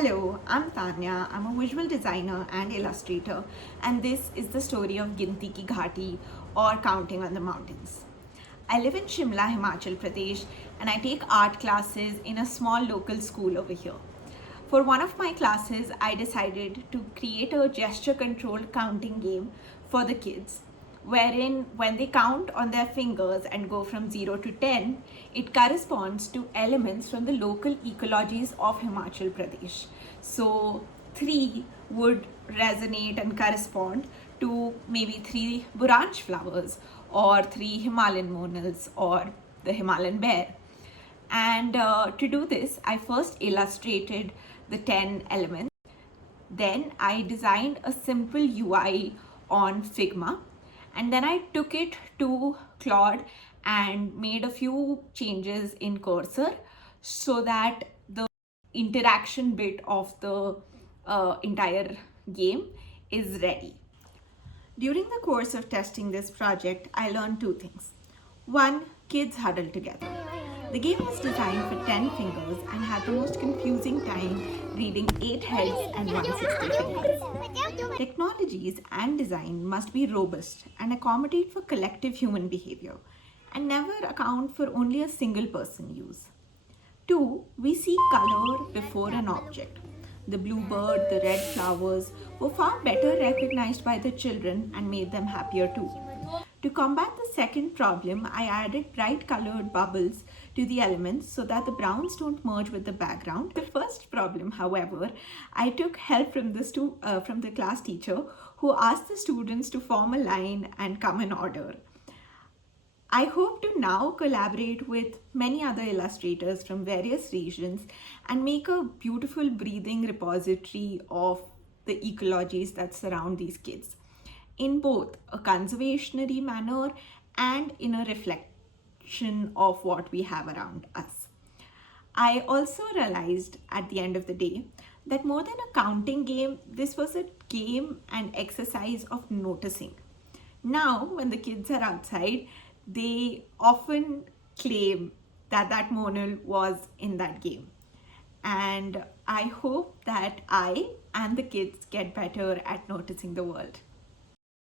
Hello, I'm Tanya. I'm a visual designer and illustrator, and this is the story of Ginti ki Ghatti, or Counting on the Mountains. I live in Shimla, Himachal Pradesh, and I take art classes in a small local school over here. For one of my classes, I decided to create a gesture controlled counting game for the kids, wherein when they count on their fingers and go from 0 to 10, it corresponds to elements from the local ecologies of Himachal Pradesh. So 3 would resonate and correspond to maybe 3 buranch flowers or 3 Himalayan monals or the Himalayan bear. And to do this, I first illustrated the 10 elements. Then I designed a simple UI on Figma, and then I took it to Claude and made a few changes in cursor so that the interaction bit of the entire game is ready. During the course of testing this project, I learned 2 things. 1. Kids huddle together. The game was designed for 10 fingers and had the most confusing time reading 8 heads and 160 fingers. Technologies and design must be robust and accommodate for collective human behavior and never account for only a single person use. 2. We see color before an object. The blue bird, the red flowers were far better recognized by the children and made them happier too. To combat the second problem, I added bright colored bubbles to the elements so that the browns don't merge with the background. The first problem, however, I took help from the class teacher who asked the students to form a line and come in order. I hope to now collaborate with many other illustrators from various regions and make a beautiful breathing repository of the ecologies that surround these kids, in both a conservationary manner and in a reflection of what we have around us. I also realized at the end of the day that more than a counting game, this was a game and exercise of noticing. Now, when the kids are outside, they often claim that that monal was in that game. And I hope that I and the kids get better at noticing the world.